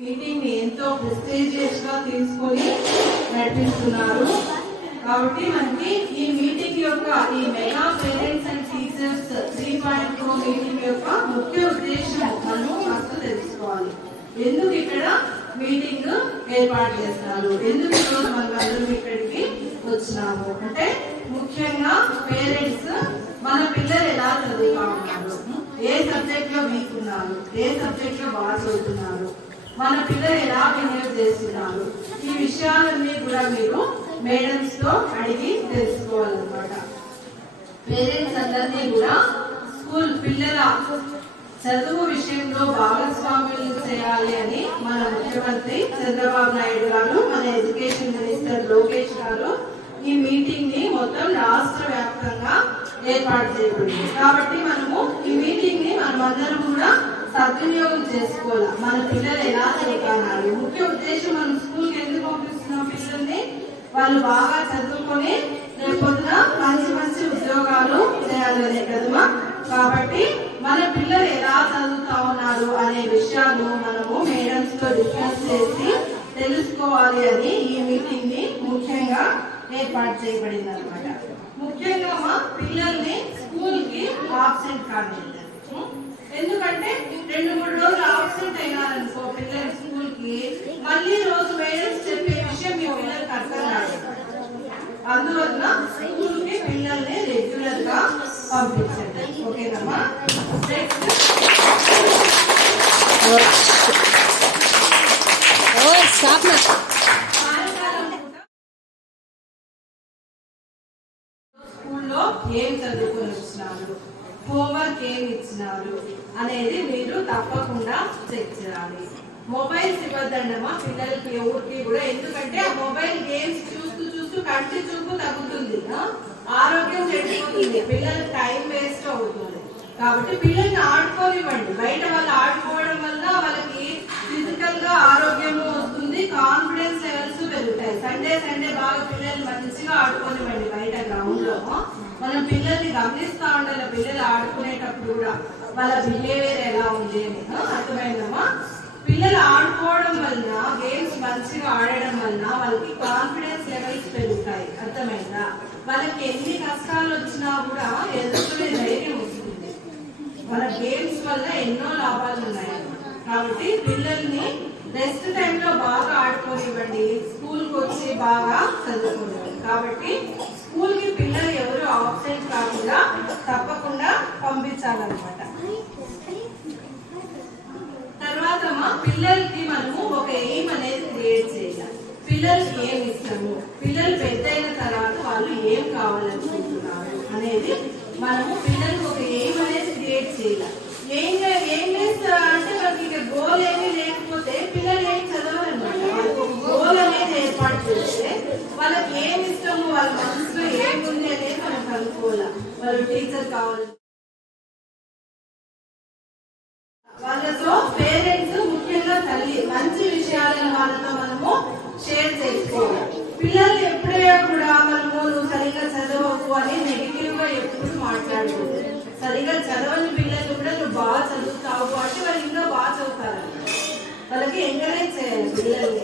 Meeting ని ఎంతో prestigious గా తీసుకొని నడిపిస్తున్నారు. కాబట్టి మనకి ఈ మీటింగ్ యొక్క ఈ mega parents and teachers 3.0 meeting యొక్క ముఖ్య ఉద్దేశం మనం ఫస్ట్ తెలుసుకోవాలి. ఎందుకు ఇక్కడ మీటింగ్ ఏర్పాటు చేస్తున్నారు, ఎందుకు ఈరోజు మనం అందరం ఇక్కడికి వచ్చినాము అంటే ముఖ్యంగా పేరెంట్స్ మన పిల్లలు ఎలా చదువుతా ఉన్నారు, ఏ సబ్జెక్ట్ లో వీక్ ఉన్నారు, ఏ సబ్జెక్ట్ లో బాగా చదువుతున్నారు, మన పిల్లలు ఎలా బిహేవ్ చేస్తున్నారు, ఈ విషయాలన్నీ కూడా మీరు మేడమ్స్ తో అడిగి తెలుసుకోవాలన్నమాట. పేరెంట్స్ అందరినీ కూడా స్కూల్ పిల్లల చదువు విషయంలో భాగస్వామ్యం చేయాలి అని మన ముఖ్యమంత్రి చంద్రబాబు నాయుడు గారు, మన ఎడ్యుకేషన్ మినిస్టర్ లోకేష్ గారు ఈ మీటింగ్ ని మొత్తం రాష్ట్ర వ్యాప్తంగా ఏర్పాటు చేయబడింది. కాబట్టి మనము ఈ మీటింగ్ ని మనమందరం కూడా సద్వినియోగం చేసుకోవాలి. మన పిల్లలు ఎలా చదువుతున్నారు, ముఖ్య ఉద్దేశం మనం స్కూల్కి ఎందుకు పంపిస్తున్నాం పిల్లల్ని, వాళ్ళు బాగా చదువుకొని రేపొద్దున మంచి మంచి ఉద్యోగాలు చేయాలనే కదమ్మా. కాబట్టి మన పిల్లలు ఎలా చదువుతా ఉన్నారు అనే విషయాలు మనము మేడమ్స్ తో డిస్కస్ చేసి తెలుసుకోవాలి అని ఈ మీటింగ్ ని ముఖ్యంగా ఏర్పాటు చేయబడింది అనమాట. ముఖ్యంగా మా పిల్లల్ని స్కూల్ కి ఆబ్సెంట్ కానివ్వండి. ఎందుకంటే 2-3 రోజులు ఆబ్సెంట్ అయినారనుకో పిల్లలు స్కూల్ కి, మళ్ళీ రోజు మేడమ్స్ చెప్పే విషయం మీ పిల్లలకి అర్థం కాదు. అందువల్ల స్కూల్ కి పిల్లల్ని రెగ్యులర్ గా పంపించండి. ఓకేనమ్మా. స్కూల్లో ఏం చదువుకొని వచ్చినారు, హోంవర్క్ ఏమి ఇచ్చినారు అనేది మీరు తప్పకుండా చెక్ చేయాలి. మొబైల్స్ ఇవ్వద్దండమ్మా పిల్లలకి ఎవరికి కూడా, ఎందుకంటే ఆ మొబైల్ గేమ్స్ చూస్తూ చూస్తూ కంటి చూపు తగ్గుతుంది, ఆరోగ్యం చెడిపోతుంది, పిల్లలకి టైం వేస్ట్ అవుతుంది. కాబట్టి పిల్లల్ని ఆడుకోనివ్వండి. బయట వాళ్ళు ఆడుకోవడం వల్ల వాళ్ళకి ఫిజికల్ గా ఆరోగ్యము వస్తుంది, కాన్ఫిడెన్స్ లెవెల్స్ పెరుగుతాయి. సండే బాగా పిల్లల్ని మంచిగా ఆడుకోనివ్వండి బయట గ్రౌండ్ లో. మనం పిల్లల్ని గమనిస్తా ఉండాలి, పిల్లలు ఆడుకునేటప్పుడు కూడా వాళ్ళ బిహేవియర్ ఎలా ఉంది అని. అర్థమైందమ్మా. పిల్లలు ఆడుకోవడం వలన, గేమ్స్ మంచిగా ఆడడం వలన వాళ్ళకి కాన్ఫిడెన్స్ లెవెల్స్ పెరుగుతాయి. అర్థమైందా. వాళ్ళకి ఎన్ని కష్టాలు వచ్చినా కూడా ఎదుర్కొనే ధైర్యం వస్తుంది. మన గేమ్స్ వల్ల ఎన్నో లాభాలు ఉన్నాయి. కాబట్టి పిల్లల్ని రెస్ట్ టైంలో బాగా ఆడుకోనివ్వండి, స్కూల్కి వచ్చి బాగా చదువుకోనివ్వండి. కాబట్టి స్కూల్ కి పిల్లలు ఎవరు ఆబ్సెంట్ కాకుండా తప్పకుండా పంపించాలన్నమాట. తర్వాత మా పిల్లలకి మనము ఒక ఎయిమ్ అనేది క్రియేట్ చేయాలి. పిల్లలకి ఏమి ఇష్టము, పిల్లలు పెద్ద అయిన తర్వాత వాళ్ళు ఏం కావాలనుకుంటున్నారు అనేది మనము పిల్లలకు ఒక ఎయిమ్ అనేది క్రియేట్ చేయాలి. ఏం చేస్తారు అంటే వాళ్ళకి ఇక గోల్ ఏమీ లేకపోతే పిల్లలు ఏం చదవాలన్నమాట. వాళ్ళకి ఒక గోల్ అనేది ఏర్పాటు చేస్తే వాళ్ళకి ఏమి ఇష్టము, వాళ్ళ మనసులో ఏముంది అనేది మనం కనుక్కోవాలి. వాళ్ళు టీచర్ కావాలి. వాళ్ళతో పేరెంట్స్ ముఖ్యంగా తల్లి మంచి విషయాలను వాళ్ళతో మనము షేర్ చేసుకోవాలి. పిల్లలు ఎప్పుడైనా కూడా మనము నువ్వు సరిగ్గా చదవకు అని నెగిటివ్ గా ఎప్పుడు మాట్లాడకూడదు. సరిగ్గా చదవని పిల్లలు కూడా నువ్వు బాగా చదువుతావు కాబట్టి వాళ్ళు ఇంకా బాగా చదువుతారు. వాళ్ళకి ఎంకరేజ్ చేయాలి పిల్లల్ని.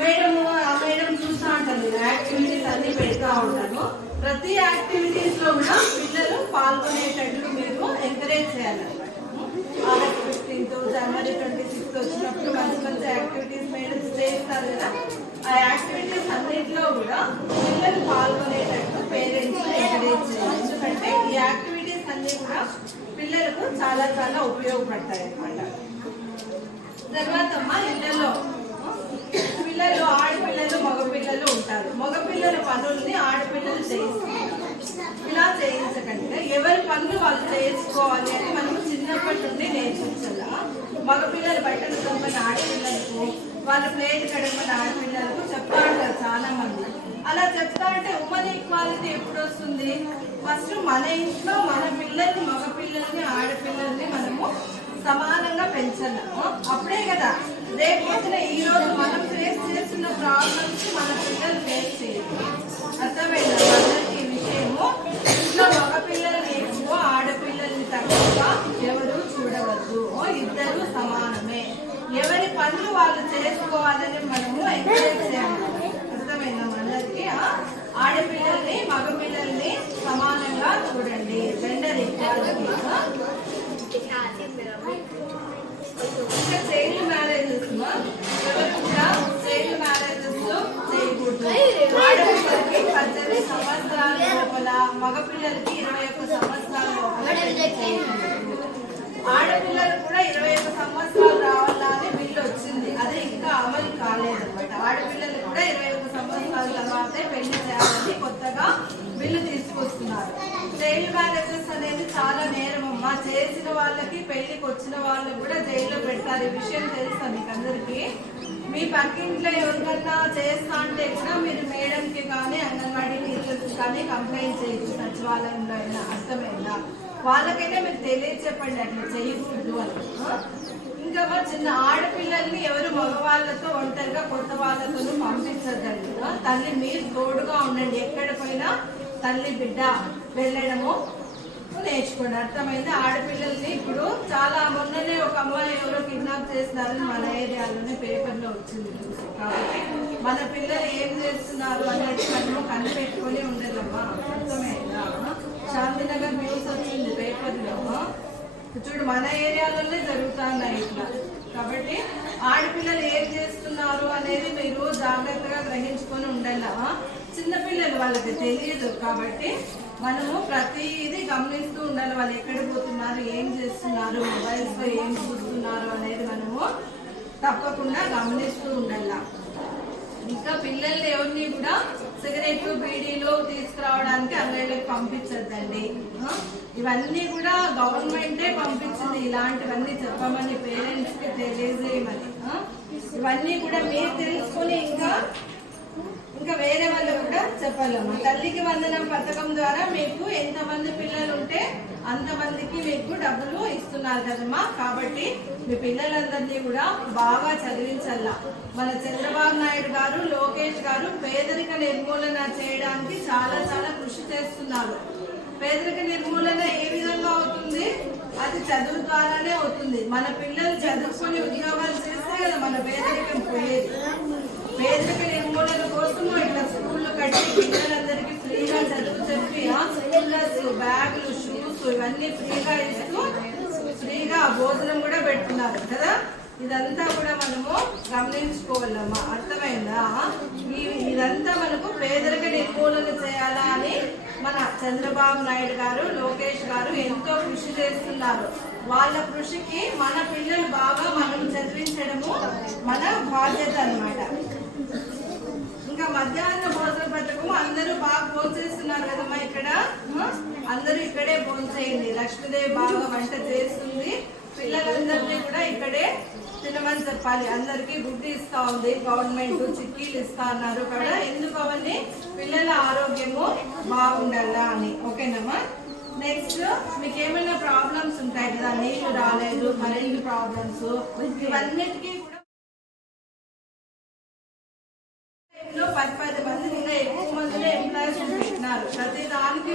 మేడం చూస్తూ ఉంటాను, నేను యాక్టివిటీస్ అన్ని పెడతా ఉంటాను. ప్రతి యాక్టివిటీస్ లో కూడా పిల్లలు పాల్గొనేటట్లు మీరు ఎంకరేజ్ చేయాలన్నమాట. ఆగస్ట్ 15th, జనవరి 26th వచ్చినప్పుడు మంచి మంచి యాక్టివిటీస్ మేడమ్స్ చేస్తారు కదా. ఆ యాక్టివిటీస్ అన్నింటిలో కూడా పిల్లలు పాల్గొనేటట్టు పేరెంట్స్ ఎంకరేజ్ చేయాలి. ఎందుకంటే ఈ యాక్టివిటీస్ అన్ని కూడా పిల్లలకు చాలా చాలా ఉపయోగపడతాయి అన్నమాట. తర్వాత మా ఇళ్లలో పిల్లలు, ఆడపిల్లలు మగపిల్లలు ఉంటారు. మగపిల్లల పనుల్ని ఆడపిల్లలు చేయిస్తారు. ఇలా చేయించకండి, ఎవరి పనులు వాళ్ళు చేసుకోవాలి అని మనము చిన్నప్పటి నుండి నేర్పించాలా. మగపిల్లలు బట్టలు తొమ్మని ఆడపిల్లలకు, వాళ్ళ ప్లేట్ కడగమని ఆడపిల్లలకు చెప్తా ఉంటారు చాలా మంది. అలా చెప్తా అంటే ఉమెన్ ఈక్వాలిటీ ఎప్పుడు వస్తుంది? ఫస్ట్ మన ఇంట్లో మన పిల్లల్ని, మగపిల్లల్ని ఆడపిల్లల్ని మనము సమానంగా పెంచాము. అప్పుడే కదా రేపు ఈ రోజు మనం ఫేస్ చేస్తున్న ప్రాబ్లమ్స్ మన పిల్లలు ఫేస్ చేయాలి. అర్థమైందా అందరికీ ఈ విషయము? ఇంట్లో మగపిల్లల్ని ఎక్కువ, ఆడపిల్లల్ని తక్కువ ఎవరు చూడవద్దు. ఇద్దరు సమానమే. ఎవరి పనులు చేసుకోవాలని మనము ఎంకరేజ్ చేయాలి. అర్థమైందా అందరికి? ఆడపిల్లల్ని మగపిల్లల్ని సమానంగా చూడండి, జెండర్ ఈక్వాలిటీ. చైల్డ్ మ్యారేజెస్ ఎవరు కూడా చైల్డ్ మ్యారేజెస్ చేయకూడదు. ఆడపిల్లలకి 18 సంవత్సరాల లోపల, మగపిల్లలకి 21 సంవత్సరాల లోపల. ఆడపిల్లలు కూడా 21 సంవత్సరాలు రావాలని బిల్లు వచ్చింది, అదే ఇంకా అమలు కాలేదన్నమాట. ఆడపిల్లలు కూడా 21 సంవత్సరాల తర్వాతే పెళ్లి చేయాలని కొత్తగా బిల్లు తీసుకొస్తున్నారు. చైల్డ్ మ్యారేజెస్ అనేది చాలా నేరమమ్మా. చేసిన వాళ్ళకి, పెళ్లికి వచ్చిన వాళ్ళకి కూడా జైల్లో పెడతారు. ఈ విషయం తెలుసా మీకు అందరికి? మీ పక్కింట్లో ఎవరికన్నా చేస్తా అంటే కూడా మీరు మేడంకి కానీ అంగన్వాడీ టీచర్స్ కానీ కంప్లైంట్ చేయొచ్చు, సచివాలయంలో అయినా. అర్థమైందా? వాళ్ళకైనా మీరు తెలియచెప్పండి అట్లా చేయకూడదు అని. ఇంకా చిన్న ఆడపిల్లల్ని ఎవరు మగవాళ్ళతో ఒంటరిగా కొత్త వాళ్ళతో పంపించద్దండి. తల్లి మీరు తోడుగా ఉండండి. ఎక్కడ పోయినా తల్లి బిడ్డ వెళ్ళడము నేర్చుకోండి. అర్థమైంది? ఆడపిల్లల్ని ఇప్పుడు చాలా మొన్ననే ఒక అమ్మాయి ఎవరో కిడ్నాప్ చేస్తున్నారని మన ఏరియాలోనే పేపర్లో వచ్చింది. కాబట్టి మన పిల్లలు ఏం చేస్తున్నారు అనేది మనము కనిపెట్టుకొని ఉండదమ్మా. అర్థమైందా? శాంతినగర్ న్యూస్ వచ్చింది పేపర్లో. చూడు, మన ఏరియాలోనే జరుగుతున్నాయి ఇట్లా. కాబట్టి ఆడపిల్లలు ఏం చేస్తున్నారు అనేది మీరు జాగ్రత్తగా గ్రహించుకొని ఉండాలి. చిన్నపిల్లలు వాళ్ళకి తెలియదు కాబట్టి మనము ప్రతిదీ గమనిస్తూ ఉండాలి. వాళ్ళు ఎక్కడ పోతున్నారు, ఏం చేస్తున్నారు, మొబైల్స్ లో ఏం చూస్తున్నారు అనేది మనము తప్పకుండా గమనిస్తూ ఉండాలి. ఇంకా పిల్లల్ని ఎవరిని కూడా సిగరెట్లు, బీడీలు తీసుకురావడానికి అంగళ్ళకి పంపించద్దండి. ఇవన్నీ కూడా గవర్నమెంటే పంపించింది. ఇలాంటివన్నీ చెప్పమని పేరెంట్స్ కి తెలియజేయమని. ఇవన్నీ కూడా మీరు తెలుసుకొని ఇంకా వేరే వాళ్ళు కూడా చెప్పాలమ్మా. తల్లికి వందనం పథకం ద్వారా మీకు ఎంతమంది పిల్లలు ఉంటే అంతమందికి మీకు డబ్బులు ఇస్తున్నారు కదమ్మా. కాబట్టి మీ పిల్లలందరినీ కూడా బాగా చదివించాల. మన చంద్రబాబు నాయుడు గారు, లోకేష్ గారు పేదరిక నిర్మూలన చేయడానికి చాలా చాలా కృషి చేస్తున్నారు. పేదరిక నిర్మూలన ఏ విధంగా అవుతుంది? అది చదువు ద్వారానే అవుతుంది. మన పిల్లలు చదువుకొని ఉద్యోగాలు చేస్తే కదా మన పేదరికం పోయేది. పేదరిక నిర్మూలన కోసము ఇట్లా స్కూళ్ళు కట్టి పిల్లలందరికీ ఫ్రీగా చదువు చెప్పి స్కూల్లర్స్, బ్యాగులు, షూస్ ఇవన్నీ ఫ్రీగా ఇస్తూ ఫ్రీగా భోజనం కూడా పెడుతున్నారు కదా. ఇదంతా కూడా మనము గమనించుకోవాలమ్మా. అర్థమైందా? ఇదంతా మనకు పేదరిక నిర్మూలన చేయాలా అని మన చంద్రబాబు నాయుడు గారు, లోకేష్ గారు ఎంతో కృషి చేస్తున్నారు. వాళ్ళ కృషికి మన పిల్లలు బాగా మనం చదివించడము మన బాధ్యత అన్నమాట. ఇంకా మధ్యాహ్న భోజన పథకం అందరూ బాగా భోంచేస్తున్నారు కదమ్మా. ఇక్కడ అందరూ ఇక్కడే భోంచేయండి. లక్ష్మీదేవి బాగా వంట చేస్తుంది. పిల్లలందరినీ కూడా ఇక్కడే తినమని చెప్పాలి. అందరికి గుడ్డు ఇస్తా ఉంది గవర్నమెంట్, చిక్కీలు ఇస్తా అన్నారు కదా. ఎందుకు అవన్నీ? పిల్లల ఆరోగ్యము బాగుండాలా అని. ఓకేనమ్మా? నెక్స్ట్ మీకు ఏమైనా ప్రాబ్లమ్స్ ఉంటాయి కదా, నీళ్లు రాలేదు, కరెంట్ ప్రాబ్లమ్స్, ఇవన్నిటికీ కూడా 10 మంది ఇంకా ఎక్కువ మందిలో ఎంప్లాయీస్ పెట్టినారు. ప్రతి దానికి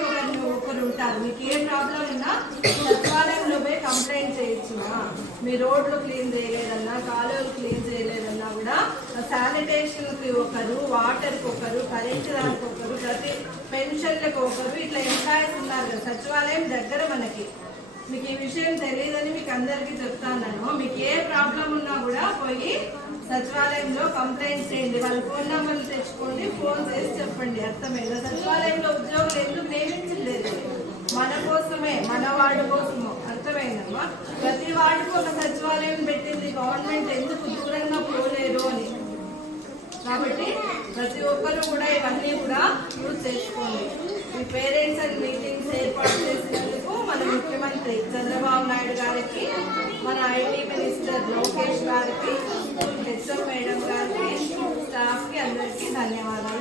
ఒకరు ఉంటారు. మీకు ఏ ప్రాబ్లం ఉన్నా సచివాలయంలో పోయి కంప్లైంట్ చేయొచ్చు. మీ రోడ్లు క్లీన్ చేయలేదన్నా, కాలువలు క్లీన్ చేయలేదన్నా కూడా శానిటేషన్ కి ఒకరు, వాటర్ కి ఒకరు, కరెంట్ దానికి ఒకరు, ప్రతి పెన్షన్లకు ఒకరు, ఇట్లా ఎంప్లాయీస్ ఉన్నారు కదా. సచివాలయం దగ్గర మనకి. మీకు ఈ విషయం తెలియదని మీకు అందరికీ చెప్తాను. మీకు ఏ ప్రాబ్లం ఉన్నా కూడా పోయి సచివాలయంలో కంప్లైంట్ చేయండి. వాళ్ళ ఫోన్ నెంబర్లు తెచ్చుకోండి, ఫోన్ చేసి చెప్పండి. అర్థమైందా? సచివాలయంలో ఉద్యోగులు ఎందుకు నియమించలేదు? మన కోసమే, మన వార్డు కోసము. అర్థమైందమ్మా? ప్రతి వార్డుకు ఒక సచివాలయం పెట్టింది గవర్నమెంట్. ఎందుకు దూరంగా పోలేరు అని. కాబట్టి ప్రతి ఒక్కరు కూడా ఇవన్నీ కూడా యూజ్ చేసుకోండి. మీ పేరెంట్స్ అండ్ మీటింగ్స్ ఏర్పాటు చేసినందుకు మన ముఖ్యమంత్రి చంద్రబాబు నాయుడు గారికి, మన ఐటీ మినిస్టర్ లోకేష్ గారికి, హెచ్ఎం మేడం గారికి, స్టాఫ్కి అందరికీ ధన్యవాదాలు.